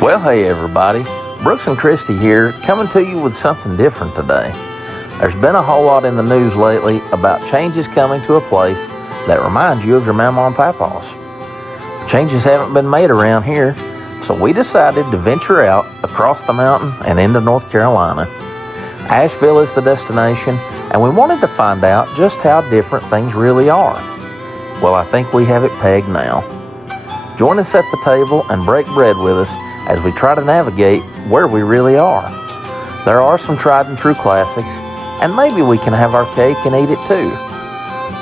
Well, hey everybody, Brooks and Christy here, coming to you with something different today. There's been a whole lot in the news lately about changes coming to a place that reminds you of your mama and papa's. Changes haven't been made around here, so we decided to venture out across the mountain and into North Carolina. Asheville is the destination, and we wanted to find out just how different things really are. Well, I think we have it pegged now. Join us at the table and break bread with us as we try to navigate where we really are. There are some tried and true classics, and maybe we can have our cake and eat it too.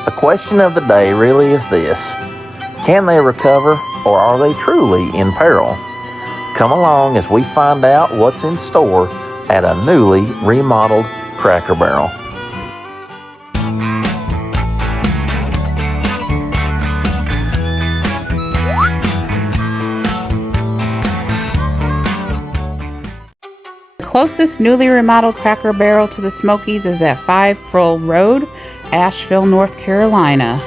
The question of the day really is this: can they recover, or are they truly in peril? Come along as we find out what's in store at a newly remodeled Cracker Barrel. The closest newly remodeled Cracker Barrel to the Smokies is at 5 Peril Road, Asheville, North Carolina.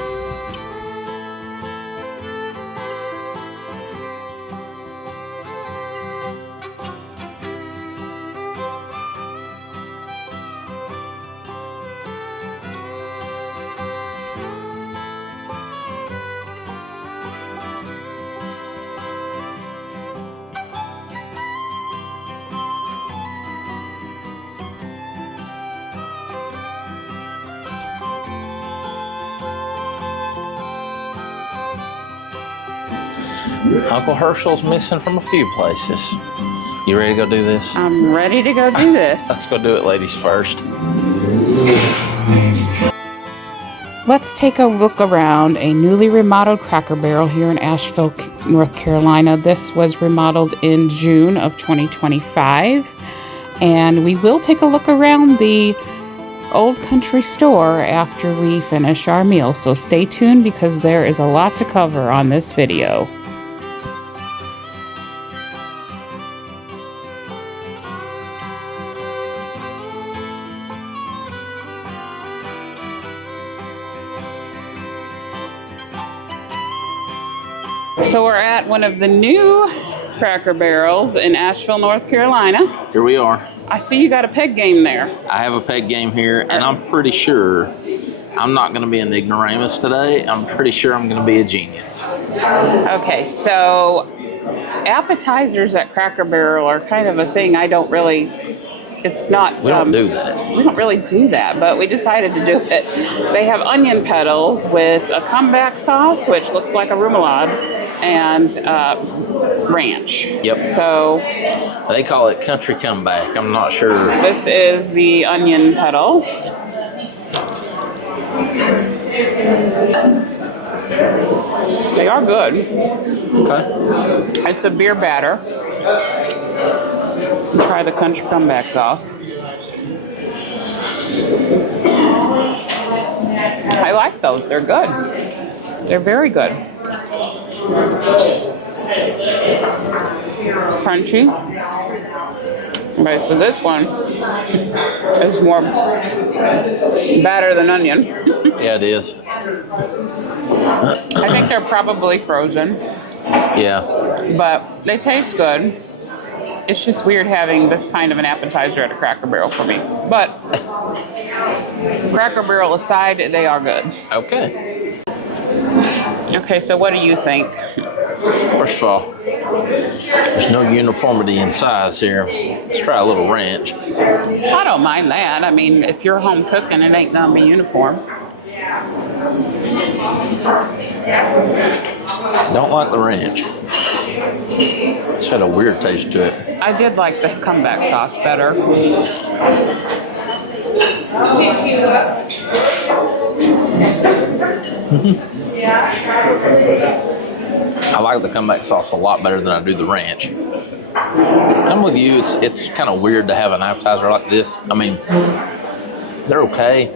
Uncle Herschel's missing from a few places. You ready to go do this? I'm ready to go do this. Let's go do it, ladies first. Let's take a look around a newly remodeled Cracker Barrel here in Asheville, North Carolina. This was remodeled in June of 2025. And we will take a look around the Old Country store after we finish our meal. So stay tuned because there is a lot to cover on this video. So we're at one of the new Cracker Barrels in Asheville, North Carolina. Here we are. I see you got a peg game there. I have a peg game here, and I'm pretty sure I'm not going to be an ignoramus today. I'm pretty sure I'm going to be a genius. Okay, so appetizers at Cracker Barrel are kind of a thing I don't really, it's not... We don't do that. We don't really do that, but we decided to do it. They have onion petals with a comeback sauce, which looks like a remoulade, and ranch. Yep. So they call it country comeback. I'm not sure. This is the onion petal. They are good. Okay. It's a beer batter. Try the country comeback sauce. I like those. They're good. They're very good. Crunchy. Okay, so this one is more batter than onion. Yeah, it is. I think they're probably frozen. Yeah. But they taste good. It's just weird having this kind of an appetizer at a Cracker Barrel for me. But Cracker Barrel aside, they are good. Okay. Okay, so what do you think? First of all, there's no uniformity in size here. Let's try a little ranch. I don't mind that. I mean, if you're home cooking, it ain't gonna be uniform. Don't like the ranch. It's had a weird taste to it. I did like the comeback sauce better. I like the comeback sauce a lot better than I do the ranch. I'm with you. It's kind of weird to have an appetizer like this. I mean, they're okay,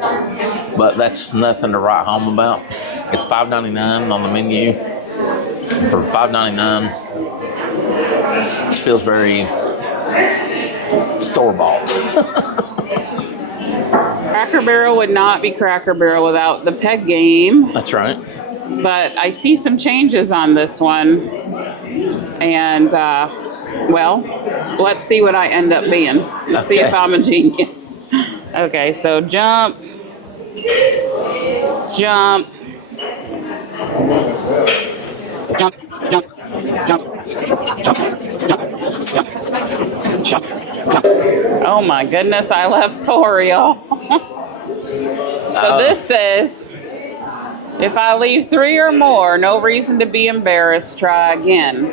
but that's nothing to write home about. It's $5.99 on the menu. For $5.99, this feels very store-bought. Cracker Barrel would not be Cracker Barrel without the peg game. That's right. But I see some changes on this one. And Well, let's see what I end up being. Let's see if I'm a genius. Okay, so jump, jump, jump, jump, jump, jump, jump, jump, jump. Oh my goodness, I left 4, y'all. So this says, if I leave 3 or more, no reason to be embarrassed, try again.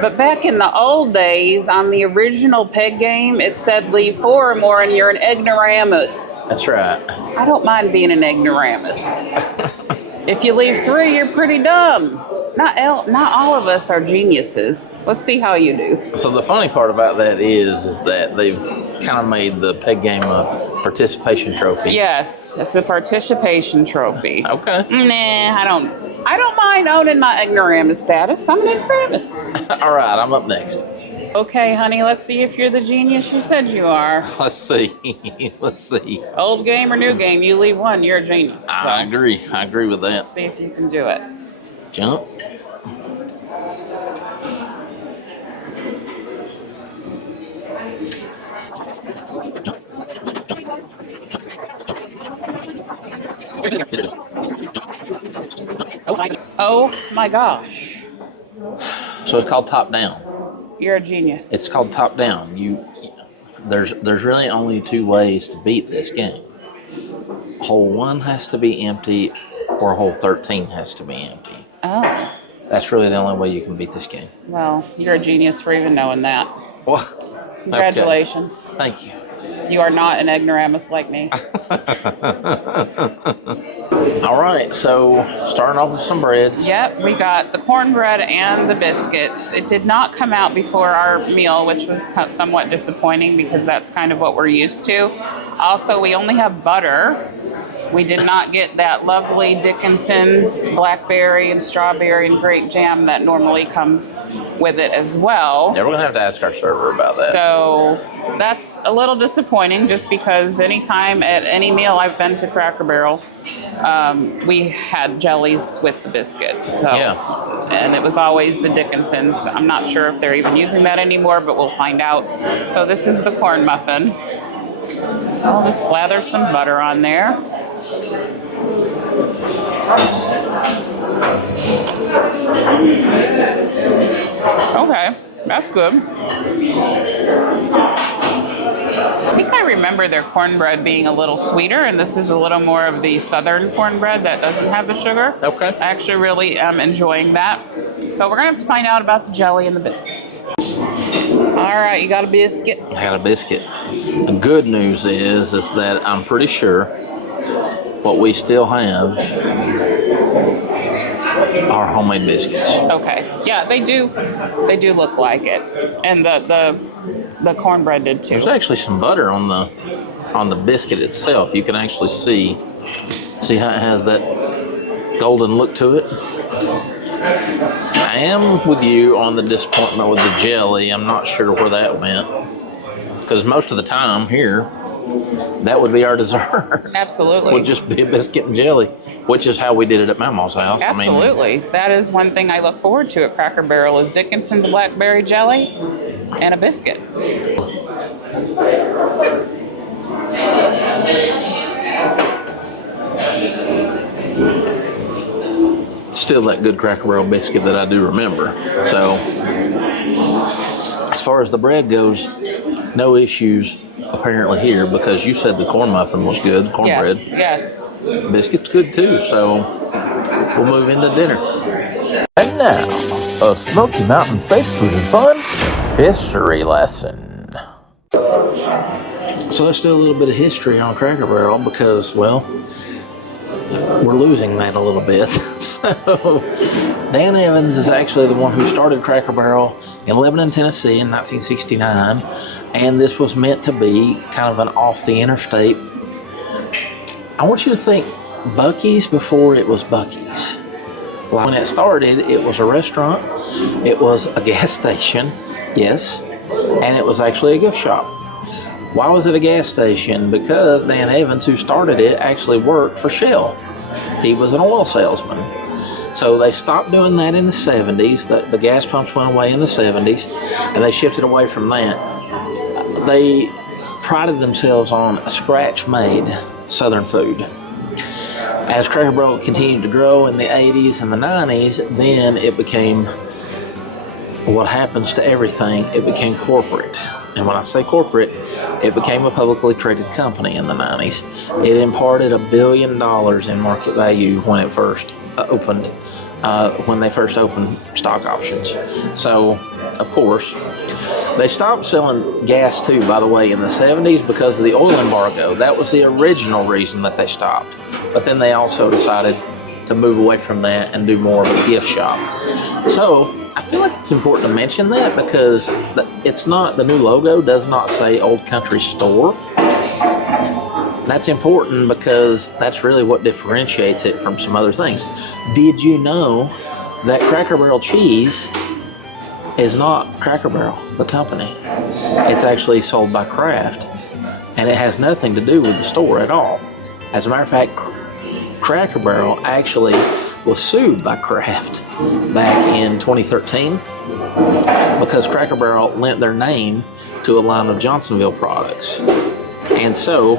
But back in the old days, on the original peg game, it said leave 4 or more and you're an ignoramus. That's right. I don't mind being an ignoramus. If you leave 3, you're pretty dumb. Not all of us are geniuses. Let's see how you do. So the funny part about that is that they've kind of made the peg game a participation trophy. Yes, it's a participation trophy. Okay. Nah, I don't mind owning my ignoramus status. I'm an ignoramus. All right, I'm up next. Okay, honey, let's see if you're the genius you said you are. Let's see. Let's see. Old game or new game, you leave 1, you're a genius. So I agree. I agree with that. let's see if you can do it. Jump. Oh my gosh. So it's called top down. You're a genius. It's called top down. There's really only 2 ways to beat this game. Hole 1 has to be empty, or hole 13 has to be empty. Oh. That's really the only way you can beat this game. Well, you're a genius for even knowing that. Well, Congratulations. okay. Thank you. You are not an ignoramus like me. All right, so starting off with some breads. Yep, we got the cornbread and the biscuits. It did not come out before our meal, which was somewhat disappointing because that's kind of what we're used to. Also, we only have butter. We did not get that lovely Dickinson's blackberry and strawberry and grape jam that normally comes with it as well. Yeah, we're gonna have to ask our server about that. So that's a little disappointing just because anytime at any meal I've been to Cracker Barrel, we had jellies with the biscuits. So, yeah. And it was always the Dickinson's. I'm not sure if they're even using that anymore, but we'll find out. So this is the corn muffin. I'll just slather some butter on there. Okay, that's good. I think I remember their cornbread being a little sweeter, and this is a little more of the southern cornbread that doesn't have the sugar. Okay. I actually really am enjoying that. So we're gonna have to find out about the jelly and the biscuits. All right, you got a biscuit? I got a biscuit. The good news is that I'm pretty sure what we still have are homemade biscuits. Okay. Yeah, they do look like it, and the cornbread did too. There's actually some butter on the biscuit itself. You can actually see how it has that golden look to it. I am with you on the disappointment with the jelly. I'm not sure where that went, because most of the time here, that would be our dessert. Absolutely. Would just be a biscuit and jelly, which is how we did it at Mama's house. Absolutely. That is one thing I look forward to at Cracker Barrel is Dickinson's blackberry jelly and a biscuit. Still that good Cracker Barrel biscuit that I do remember. So, as far as the bread goes, no issues apparently here, because you said the corn muffin was good, the cornbread. Yes. Biscuit's good too, so we'll move into dinner. And now, a Smoky Mountain Faith Food and Fun history lesson. So let's do a little bit of history on Cracker Barrel, because, well, we're losing that a little bit. So, Dan Evans is actually the one who started Cracker Barrel in Lebanon, Tennessee in 1969, and this was meant to be kind of an off the interstate. I want you to think Buc-ee's before it was Buc-ee's. When it started, it was a restaurant, it was a gas station, yes, and it was actually a gift shop. Why was it a gas station? Because Dan Evans, who started it, actually worked for Shell. He was an oil salesman. So they stopped doing that in the 70s. The gas pumps went away in the 70s, and they shifted away from that. They prided themselves on scratch-made Southern food. As Cracker Barrel continued to grow in the 80s and the 90s, then it became what happens to everything. It became corporate. And when I say corporate, it became a publicly traded company in the 90s. It imparted $1 billion in market value when it first opened, when they first opened stock options. So, of course, they stopped selling gas too, by the way, in the 70s because of the oil embargo. That was the original reason that they stopped. But then they also decided to move away from that and do more of a gift shop. So, I feel like it's important to mention that because it's not, the new logo does not say Old Country Store. That's important because that's really what differentiates it from some other things. Did you know that Cracker Barrel cheese is not Cracker Barrel, the company? It's actually sold by Kraft, and it has nothing to do with the store at all. As a matter of fact, Cracker Barrel actually was sued by Kraft back in 2013 because Cracker Barrel lent their name to a line of Johnsonville products. And so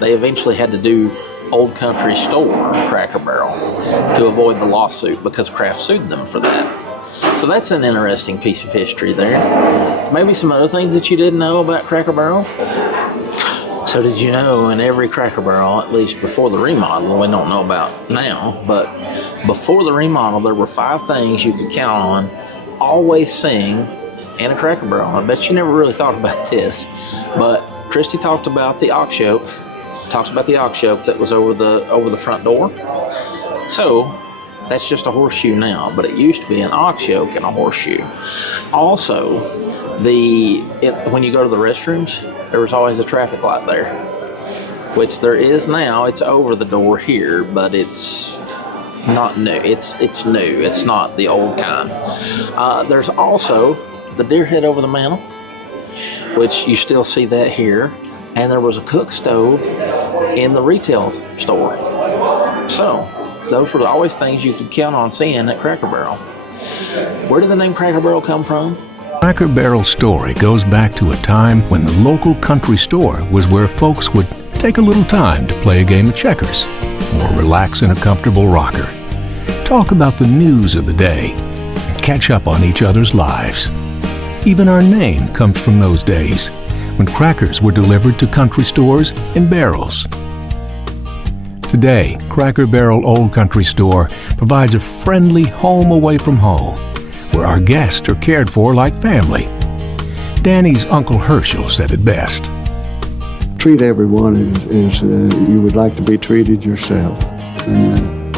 they eventually had to do Old Country Store Cracker Barrel to avoid the lawsuit because Kraft sued them for that. So that's an interesting piece of history there. Maybe some other things that you didn't know about Cracker Barrel. So did you know in every Cracker Barrel, at least before the remodel, we don't know about now, but before the remodel, there were 5 things you could count on always seeing in a Cracker Barrel. I bet you never really thought about this, but Christy talked about the talks about the ox yoke that was over the front door. So that's just a horseshoe now, but it used to be an ox yoke and a horseshoe. Also, when you go to the restrooms, there was always a traffic light there, which there is now. It's over the door here, but it's not new. It's new. It's not the old kind. There's also the deer head over the mantle, which you still see that here. And there was a cook stove in the retail store. So those were always things you could count on seeing at Cracker Barrel. Where did the name Cracker Barrel come from? Cracker Barrel's story goes back to a time when the local country store was where folks would take a little time to play a game of checkers or relax in a comfortable rocker, talk about the news of the day, and catch up on each other's lives. Even our name comes from those days when crackers were delivered to country stores in barrels. Today, Cracker Barrel Old Country Store provides a friendly home away from home, where our guests are cared for like family. Danny's Uncle Herschel said it best. Treat everyone as you would like to be treated yourself. And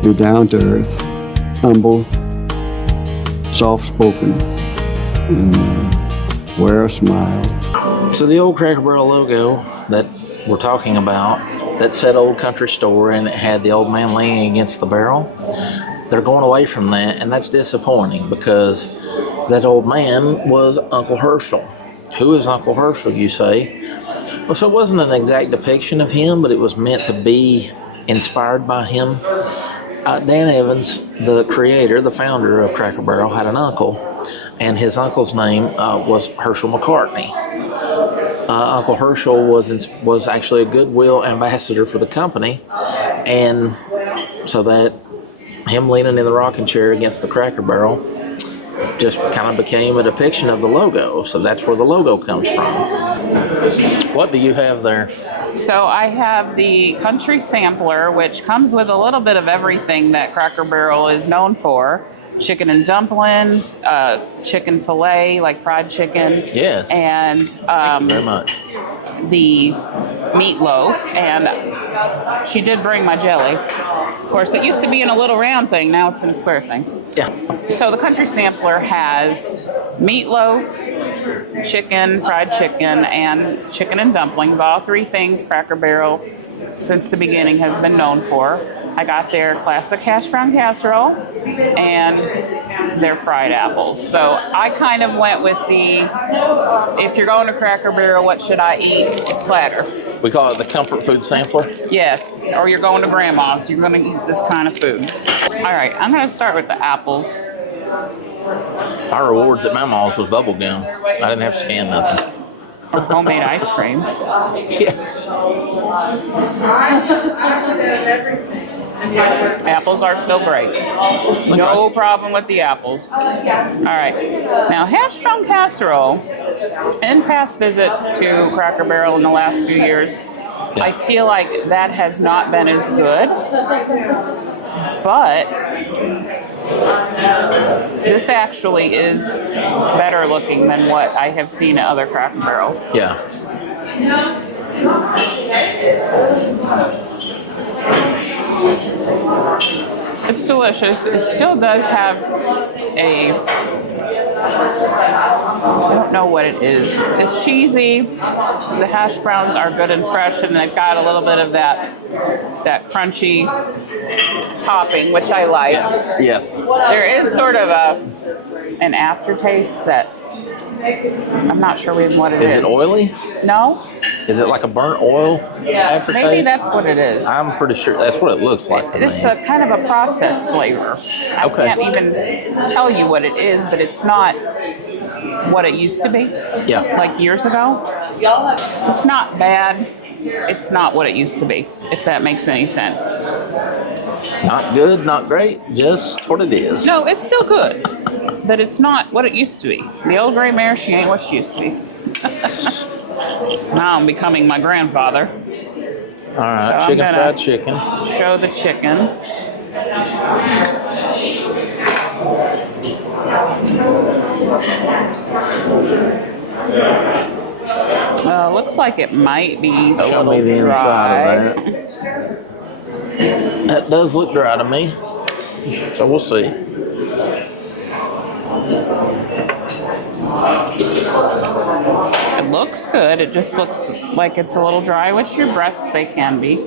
be down to earth, humble, soft-spoken, and wear a smile. So the old Cracker Barrel logo that we're talking about, that said Old Country Store, and it had the old man leaning against the barrel, they're going away from that, and that's disappointing because that old man was Uncle Herschel. Who is Uncle Herschel, you say? Well, so it wasn't an exact depiction of him, but it was meant to be inspired by him. Dan Evans, the creator, the founder of Cracker Barrel, had an uncle, and his uncle's name was Herschel McCartney. Uncle Herschel was actually a goodwill ambassador for the company, and so that him leaning in the rocking chair against the Cracker Barrel just kind of became a depiction of the logo. So that's where the logo comes from. What do you have there? So I have the country sampler, which comes with a little bit of everything that Cracker Barrel is known for. Chicken and dumplings, chicken fillet, like fried chicken. Yes. And Thank you very much. the meatloaf. And she did bring my jelly. Of course, it used to be in a little round thing. Now it's in a square thing. Yeah. So the country sampler has meatloaf, chicken, fried chicken, and chicken and dumplings. All 3 things Cracker Barrel, since the beginning, has been known for. I got their classic hash brown casserole and their fried apples. So I kind of went with the, if you're going to Cracker Barrel, what should I eat platter? We call it the comfort food sampler. Yes, or you're going to Grandma's, you're going to eat this kind of food. All right, I'm going to start with the apples. My rewards at Mama's was bubble gum. I didn't have to scan nothing. Or homemade ice cream. Yes. Apples are still great. No problem with the apples. All right. Now, hash brown casserole, in past visits to Cracker Barrel in the last few years, I feel like that has not been as good. But this actually is better looking than what I have seen at other Cracker Barrels. Yeah. It's delicious. It still does have a, I don't know what it is. It's cheesy. The hash browns are good and fresh, and they've got a little bit of that crunchy topping, which I like. Yes. There is sort of an aftertaste that I'm not sure what it is. Is it oily? No? Is it like a burnt oil aftertaste? Maybe that's what it is. I'm pretty sure that's what it looks like to me. It's a kind of a processed flavor. I can't even tell you what it is, but it's not what it used to be. Yeah. Like years ago. It's not bad. It's not what it used to be, if that makes any sense. Not good, not great, just what it is. No, it's still good, but it's not what it used to be. The old gray mare, she ain't what she used to be. Now I'm becoming my grandfather. All right, So chicken fried chicken. Show the chicken. Looks like it might be a Show little me the dry. inside of that. That does look dry to me, so we'll see. It looks good. It just looks like it's a little dry, which your breasts, they can be.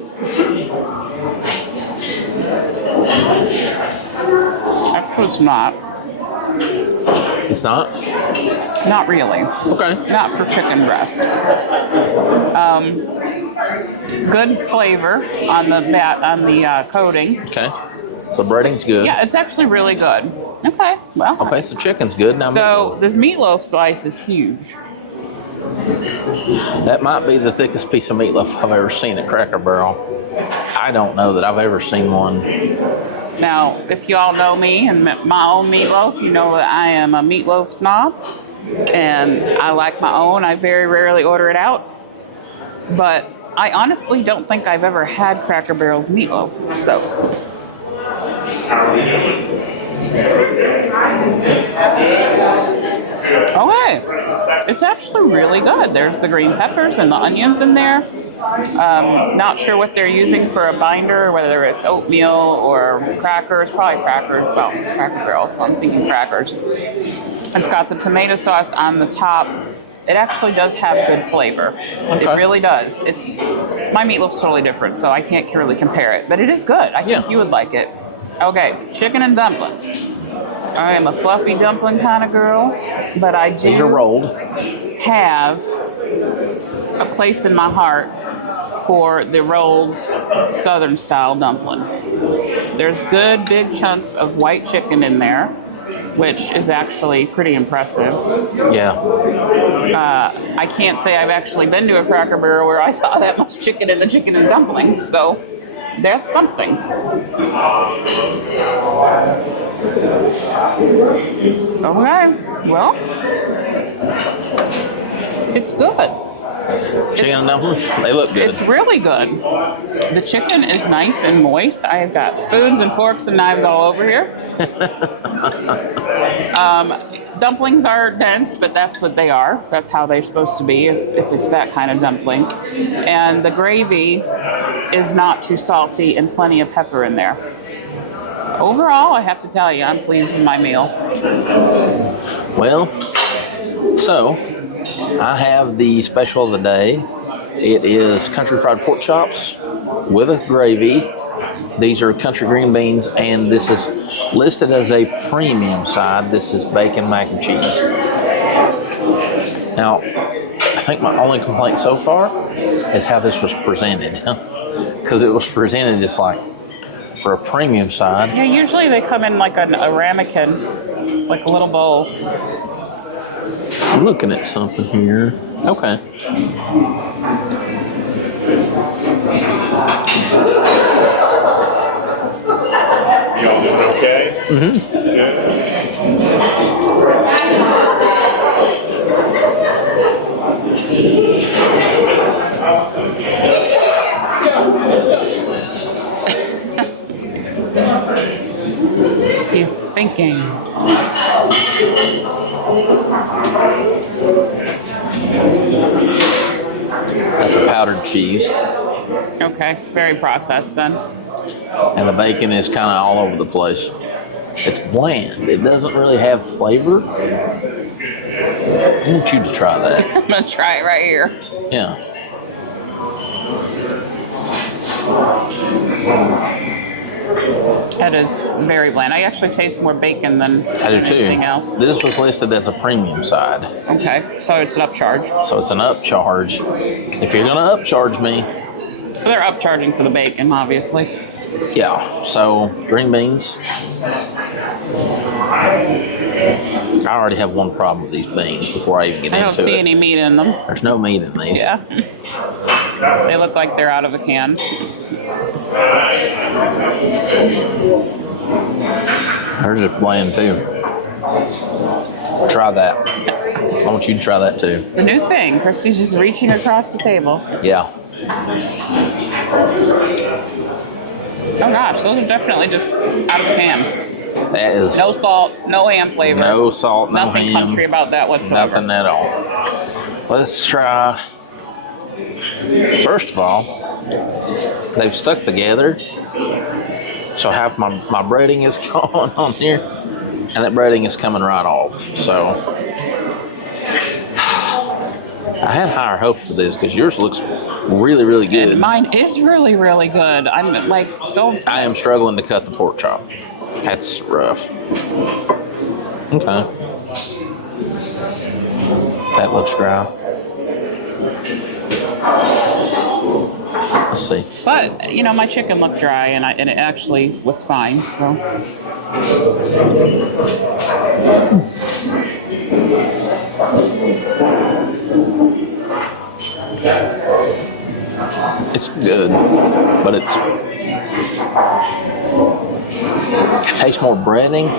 Actually, it's not. It's not? Not really. Okay. Not for chicken breast. Good flavor on the coating. Okay. So breading's good. Yeah, it's actually really good. Okay, well. Okay, so chicken's good. Now So this meatloaf slice is huge. that might be the thickest piece of meatloaf I've ever seen at Cracker Barrel. I don't know that I've ever seen one. Now, if y'all know me and my own meatloaf, you know that I am a meatloaf snob. And I like my own. I very rarely order it out. But I honestly don't think I've ever had Cracker Barrel's meatloaf. So. Okay, it's actually really good. There's the green peppers and the onions in there. Not sure what they're using for a binder, whether it's oatmeal or crackers. Probably crackers. Well, it's Cracker Barrel, so I'm thinking crackers. It's got the tomato sauce on the top. It actually does have good flavor. Okay. It really does. My meatloaf's totally different, so I can't really compare it. But it is good. I think you would like it. Okay, chicken and dumplings. I am a fluffy dumpling kind of girl, but I do These are rolled. have a place in my heart for the rolled Southern style dumpling. There's good big chunks of white chicken in there, which is actually pretty impressive. Yeah. I can't say I've actually been to a Cracker Barrel where I saw that much chicken in the chicken and dumplings, so that's something. Okay, well, it's good. Chicken and dumplings, they look good. It's really good. The chicken is nice and moist. I have got spoons and forks and knives all over here. Dumplings are dense, but that's what they are. That's how they're supposed to be if it's that kind of dumpling. And the gravy is not too salty and plenty of pepper in there. Overall, I have to tell you, I'm pleased with my meal. Well, so I have the special of the day. It is country fried pork chops with a gravy. These are country green beans, and this is listed as a premium side. This is bacon mac and cheese. Now, I think my only complaint so far is how this was presented, because it was presented just like for a premium side. Yeah, usually they come in like a ramekin, like a little bowl. I'm looking at something here. Okay. Y'all doing okay? Mm-hmm. He's thinking. That's a powdered cheese. Okay, very processed then. And the bacon is kind of all over the place. It's bland. It doesn't really have flavor. I want you to try that. I'm gonna try it right here. Yeah. That is very bland. I actually taste more bacon than I do too. anything else. This was listed as a premium side. Okay, so it's an upcharge. So it's an upcharge. If you're gonna upcharge me, They're upcharging for the bacon, obviously. yeah. So green beans. I already have one problem with these beans before I even get I into don't see it. any meat in them. There's no meat in these. Yeah. They look like they're out of a can. They're just bland too. Try that. I want you to try that too. The new thing. Christy's just reaching across the table. Yeah. Oh gosh, those are definitely just out of the can. That is No salt, no ham flavor. no salt, no Nothing ham. country about that whatsoever. Nothing at all. Let's try. First of all, they've stuck together. So half my breading is gone on here, and that breading is coming right off. So I had higher hopes for this because yours looks really, really good. And mine is really, really good. I'm like so. I am struggling to cut the pork chop. That's rough. Okay. That looks dry. Let's see. But you know, my chicken looked dry, and it actually was fine. So. It's good, but it tastes more breading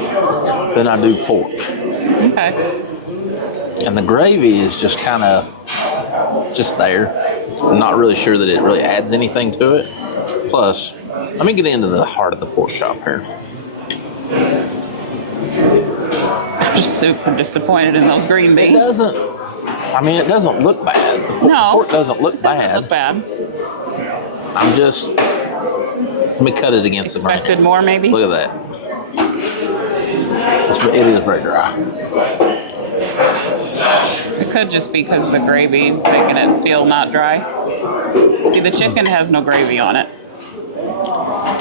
than I do pork. Okay. And the gravy is just kind of just there. I'm not really sure that it really adds anything to it. Plus, let me get into the heart of the pork chop here. I'm just super disappointed in those green beans. It doesn't look bad. The No. pork doesn't look bad. Look bad. I'm just, let me cut it against the grain. Expected more, maybe. Look at that. It is very dry. It could just be because the gravy is making it feel not dry. See, the chicken has no gravy on it.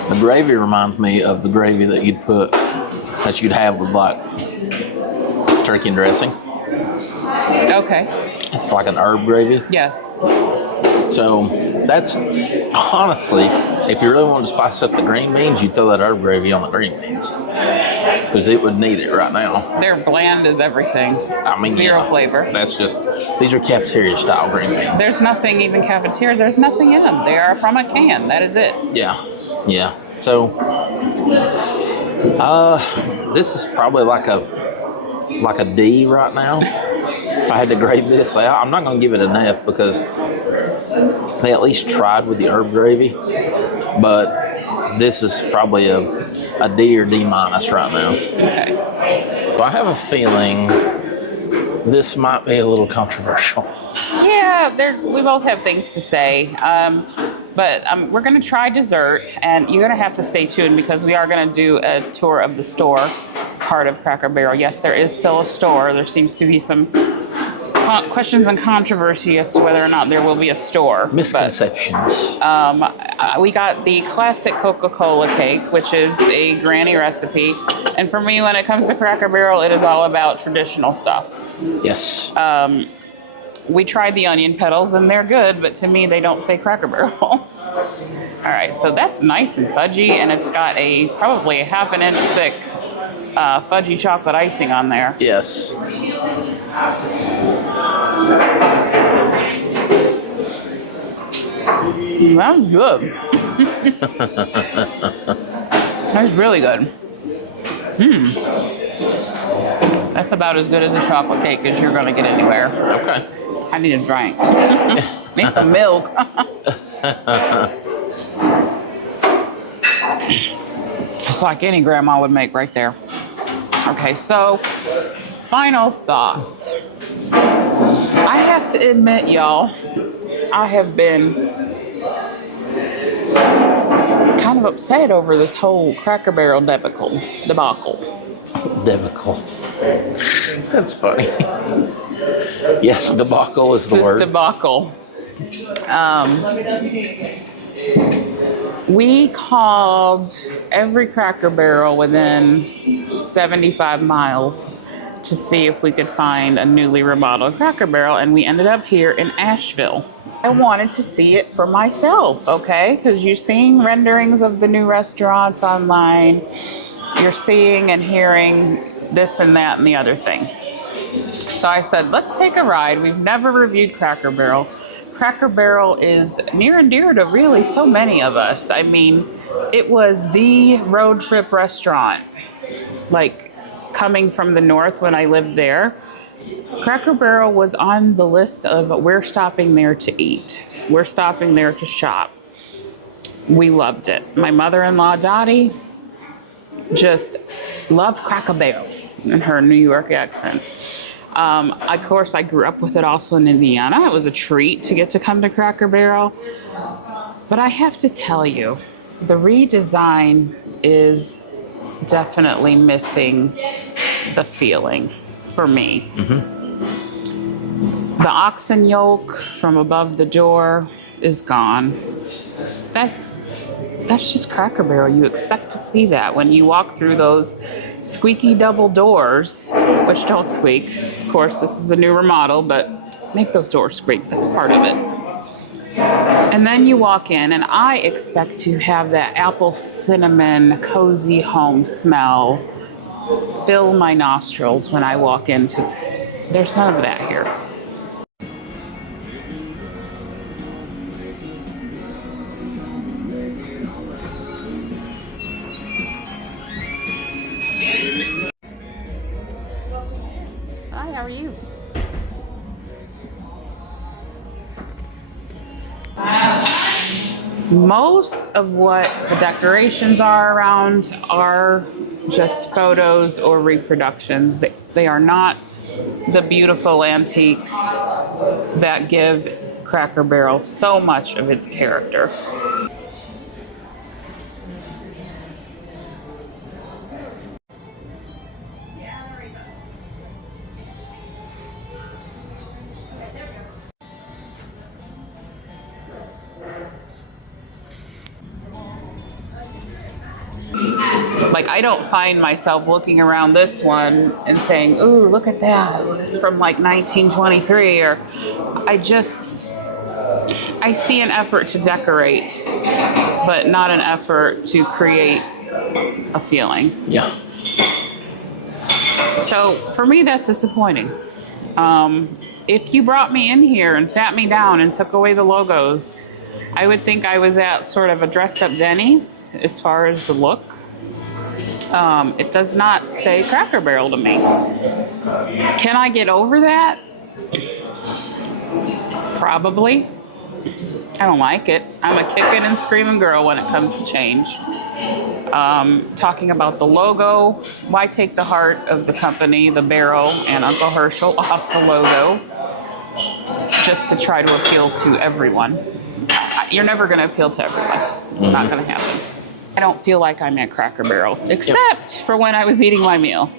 The gravy reminds me of the gravy that you'd have with like turkey and dressing. Okay. It's like an herb gravy. Yes. So that's honestly, if you really want to spice up the green beans, you'd throw that herb gravy on the green beans because it would need it right now. They're bland as everything. I mean, Zero yeah, flavor. That's just, these are cafeteria style green beans. There's nothing even cafeteria. There's nothing in them. They are from a can. That is it. Yeah. So, this is probably like a D right now. If I had to grade this, I'm not going to give it an F because they at least tried with the herb gravy, but this is probably a D or D minus right now. Okay. So I have a feeling this might be a little controversial. Yeah, we both have things to say. But we're going to try dessert, and you're going to have to stay tuned because we are going to do a tour of the store part of Cracker Barrel. Yes, there is still a store. There seems to be some questions and controversy as to whether or not there will be a store. Misconceptions. But, we got the classic Coca-Cola cake, which is a granny recipe. And for me, when it comes to Cracker Barrel, it is all about traditional stuff. Yes. we tried the onion petals and they're good, but to me they don't say Cracker Barrel. All right, so that's nice and fudgy, and it's got probably a ½ inch thick fudgy chocolate icing on there. Yes. That's good. That's really good. That's about as good as a chocolate cake as you're gonna get anywhere. Okay. I need a drink. Need some milk. It's like any grandma would make right there. Okay, so final thoughts. I have to admit, y'all, I have been kind of upset over this whole Cracker Barrel debacle. Debacle. That's funny. Yes, debacle is the word. Debacle. We called every Cracker Barrel within 75 miles to see if we could find a newly remodeled Cracker Barrel, and we ended up here in Asheville. I wanted to see it for myself, okay? Because you're seeing renderings of the new restaurants online. You're seeing and hearing this and that and the other thing. So I said, let's take a ride. We've never reviewed Cracker Barrel. Cracker Barrel is near and dear to really so many of us. I mean, it was the road trip restaurant. Like, coming from the north when I lived there, Cracker Barrel was on the list of we're stopping there to eat. We're stopping there to shop. We loved it. My mother-in-law, Dottie, just loved Cracker Barrel in her New York accent. Of course, I grew up with it also in Indiana. It was a treat to get to come to Cracker Barrel. But I have to tell you, the redesign is definitely missing the feeling for me. The oxen yoke from above the door is gone. That's just Cracker Barrel. You expect to see that when you walk through those squeaky double doors, which don't squeak. Of course, this is a new remodel, but make those doors squeak. That's part of it. And then you walk in, and I expect to have that apple cinnamon cozy home smell fill my nostrils when I walk into. There's none of that here. Hi, how are you? Most of what the decorations are around are just photos or reproductions. They are not the beautiful antiques that give Cracker Barrel so much of its character. Like, I don't find myself looking around this one and saying, ooh, look at that. It's from like 1923. Or I see an effort to decorate, but not an effort to create a feeling. Yeah. So for me, that's disappointing. If you brought me in here and sat me down and took away the logos, I would think I was at sort of a dressed up Denny's as far as the look. It does not say Cracker Barrel to me. Can I get over that? Probably. I don't like it. I'm a kicking and screaming girl when it comes to change. Talking about the logo, why take the heart of the company, the barrel, and Uncle Herschel off the logo just to try to appeal to everyone? You're never going to appeal to everyone. It's not going to happen. I don't feel like I'm at Cracker Barrel, except for when I was eating my meal.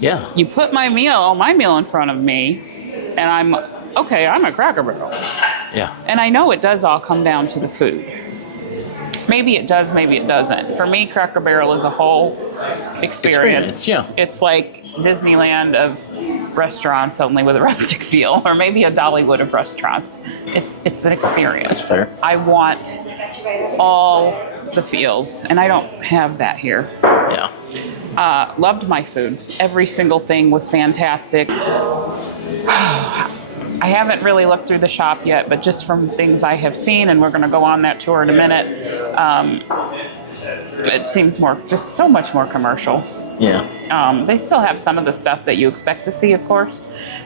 Yeah. You put my meal in front of me, and I'm at Cracker Barrel. Yeah. And I know it does all come down to the food. Maybe it does, maybe it doesn't. For me, Cracker Barrel is a whole experience. Yeah. It's like Disneyland of restaurants only with a rustic feel, or maybe a Dollywood of restaurants. It's an experience. That's fair. I want all the feels, and I don't have that here. Yeah. Loved my food. Every single thing was fantastic. I haven't really looked through the shop yet, but just from things I have seen, and we're going to go on that tour in a minute, it seems just so much more commercial. Yeah. They still have some of the stuff that you expect to see, of course,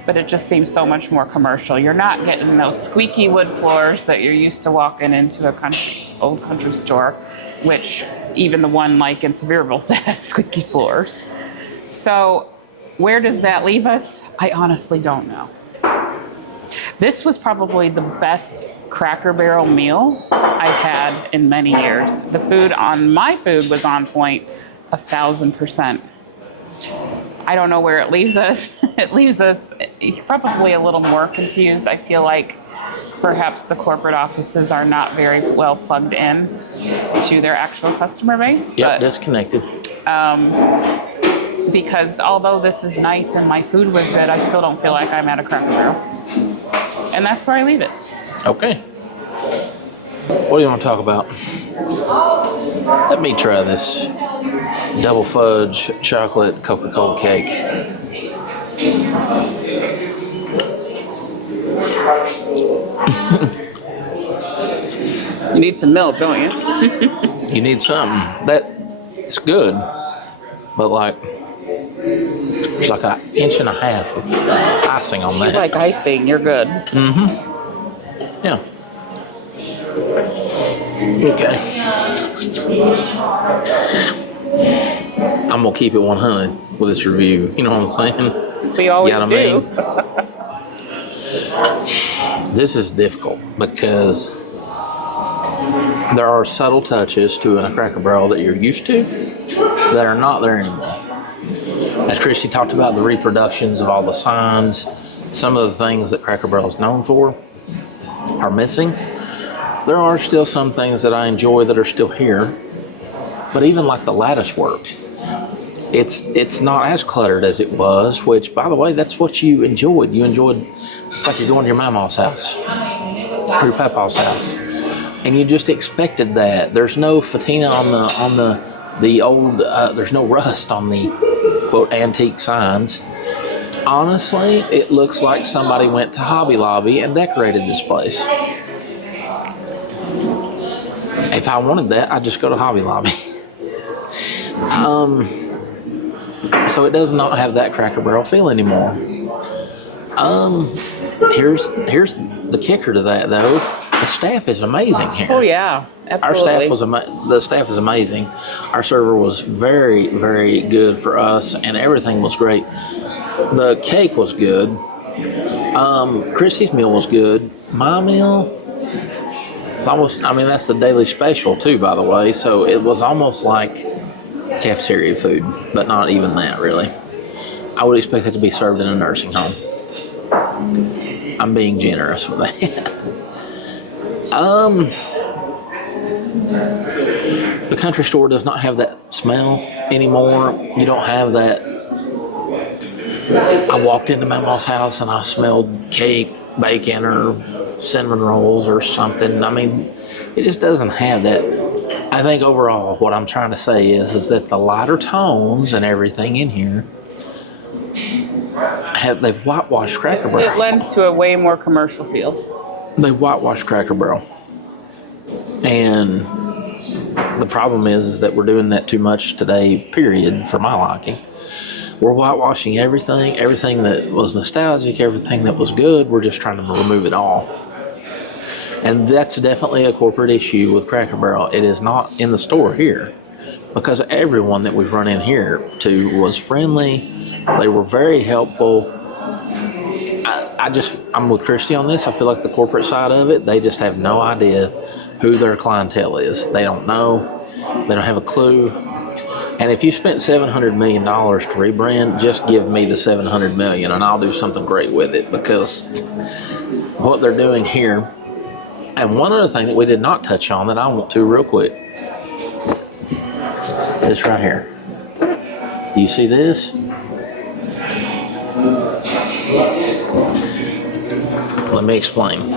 but it just seems so much more commercial. You're not getting those squeaky wood floors that you're used to walking into a old country store, which even the one like in Sevierville has squeaky floors. So where does that leave us? I honestly don't know. This was probably the best Cracker Barrel meal I've had in many years. The food my food was on point 1,000%. I don't know where it leaves us. It leaves us probably a little more confused. I feel like perhaps the corporate offices are not very well plugged in to their actual customer base. Yep, disconnected. Because although this is nice and my food was good, I still don't feel like I'm at a Cracker Barrel. And that's where I leave it. Okay. What do you want to talk about? Let me try this double fudge chocolate Coca-Cola cake. You need some milk, don't you? You need something. It's good, but like there's like 1.5 inches of icing on If that. you like icing, you're good. Mm-hmm. Yeah. Okay. I'm gonna keep it 100 with this review. You know what I'm saying? We always You know what I mean? This is difficult because there are subtle touches to a Cracker Barrel that you're used to that are not there anymore. As Christy talked about, the reproductions of all the signs, some of the things that Cracker Barrel is known for are missing. There are still some things that I enjoy that are still here, but even like the lattice work, it's not as cluttered as it was, which, by the way, that's what you enjoyed. It's like you're going to your mama's house or your papa's house, and you just expected that. There's no patina on the old, there's no rust on the quote antique signs. Honestly, it looks like somebody went to Hobby Lobby and decorated this place. If I wanted that, I'd just go to Hobby Lobby. So it does not have that Cracker Barrel feel anymore. Here's the kicker to that, though. The staff is amazing here. Oh yeah, absolutely. The staff is amazing. Our server was very, very good for us, and everything was great. The cake was good. Christy's meal was good. My meal, it's almost, that's the daily special too, by the way. So it was almost like cafeteria food, but not even that really. I would expect it to be served in a nursing home. I'm being generous with that. The country store does not have that smell anymore. You don't have that. I walked into Mama's house and I smelled cake, bacon, or cinnamon rolls or something. It just doesn't have that. I think overall what I'm trying to say is that the lighter tones and everything in here they've whitewashed Cracker Barrel. It lends to a way more commercial feel. They whitewashed Cracker Barrel. And the problem is that we're doing that too much today, period, for my liking. We're whitewashing everything that was nostalgic, everything that was good. We're just trying to remove it all. And that's definitely a corporate issue with Cracker Barrel. It is not in the store here because everyone that we've run in here to was friendly. They were very helpful. I'm with Christy on this. I feel like the corporate side of it, they just have no idea who their clientele is. They don't know. They don't have a clue. And if you spent $700 million to rebrand, just give me the $700 million and I'll do something great with it, because what they're doing here. And one other thing that we did not touch on that I want to real quick. This right here. Do you see this? Let me explain.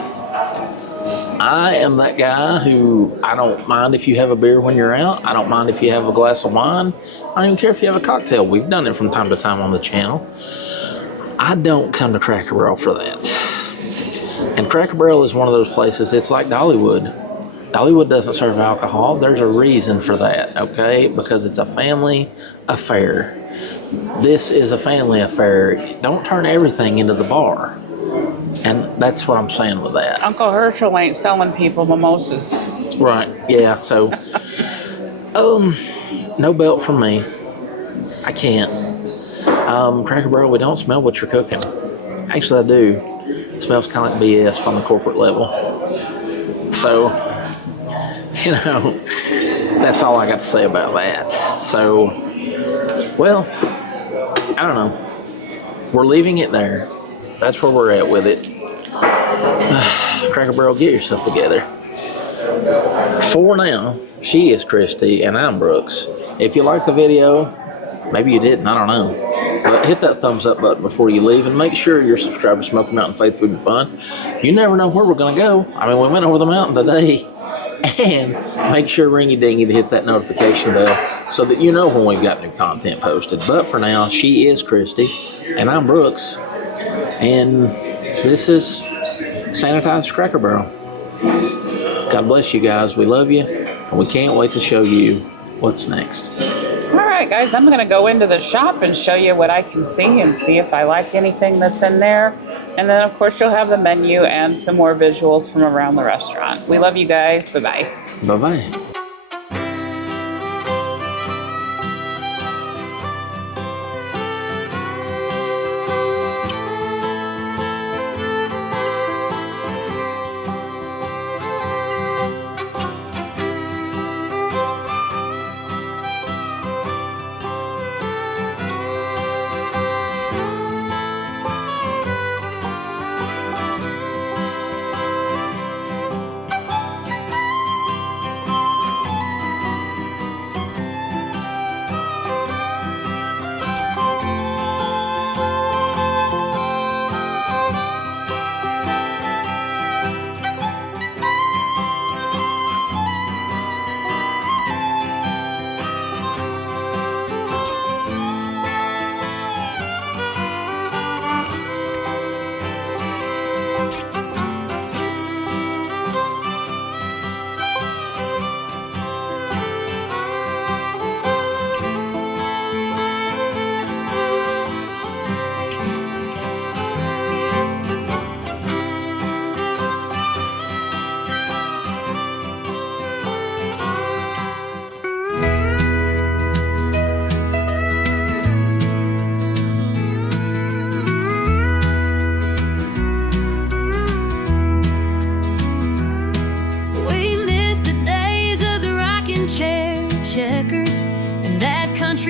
I am that guy who I don't mind if you have a beer when you're out. I don't mind if you have a glass of wine. I don't even care if you have a cocktail. We've done it from time to time on the channel. I don't come to Cracker Barrel for that. And Cracker Barrel is one of those places, it's like Dollywood. Dollywood doesn't serve alcohol. There's a reason for that, okay? Because it's a family affair. This is a family affair. Don't turn everything into the bar. And that's what I'm saying with that. Uncle Herschel ain't selling people mimosas. Right, yeah, so, no belt from me. I can't. Cracker Barrel, we don't smell what you're cooking. Actually, I do. It smells kind of like BS from the corporate level. So, you know, that's all I got to say about that. So, well, I don't know. We're leaving it there. That's where we're at with it. Cracker Barrel, get yourself together. For now, she is Christy and I'm Brooks. If you liked the video, maybe you didn't, I don't know. But hit that thumbs up button before you leave and make sure you're subscribed to Smoky Mountain Faith Food and Fun. You never know where we're going to go. I mean, we went over the mountain today. And make sure ringy dingy to hit that notification bell so that you know when we've got new content posted. But for now, she is Christy and I'm Brooks. And this is Sanitized Cracker Barrel. God bless you guys. We love you. And we can't wait to show you what's next. All right, guys, I'm going to go into the shop and show you what I can see and see if I like anything that's in there. And then, of course, you'll have the menu and some more visuals from around the restaurant. We love you guys. Bye-bye. Bye-bye.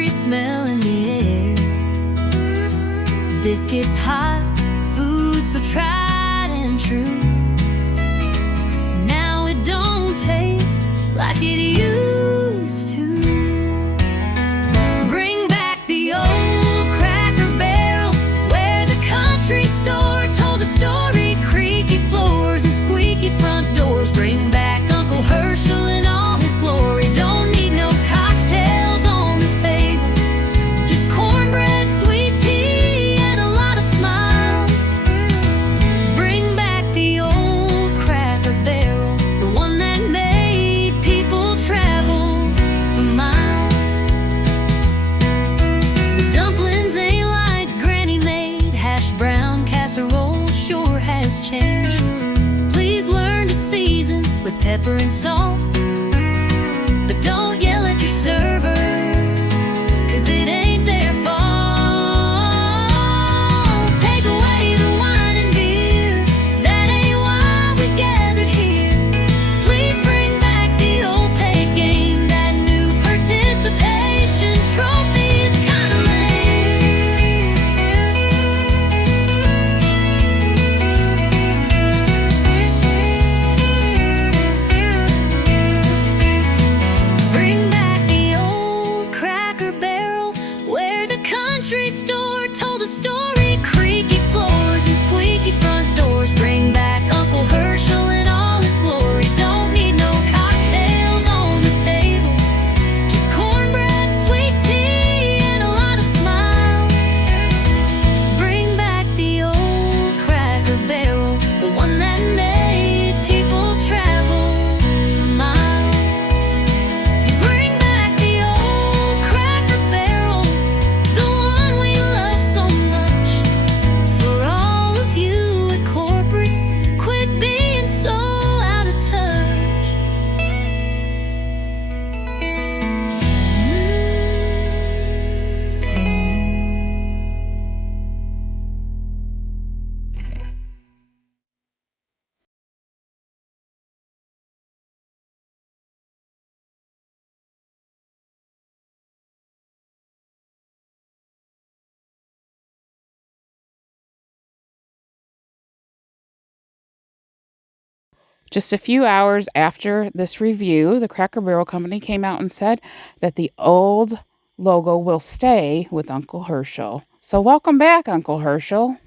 Smell in the air. Biscuits, hot food, so tried and true. Now it don't taste like it used to. Bring back the old Cracker Barrel, where the country store told a story. Creaky floors and squeaky front doors. Bring back Uncle Herschel in all his glory. Don't need no cocktails on the table. Cornbread, sweet tea, and a lot of smiles. Bring back the old Cracker Barrel, the one that made people travel for miles. The dumplings ain't like Granny made. Hash brown casserole sure has changed. Please learn to season with pepper and salt, but don't yell at your server, 'cause it ain't their fault. Just a few hours after this review, the Cracker Barrel Company came out and said that the old logo will stay with Uncle Herschel. So welcome back, Uncle Herschel.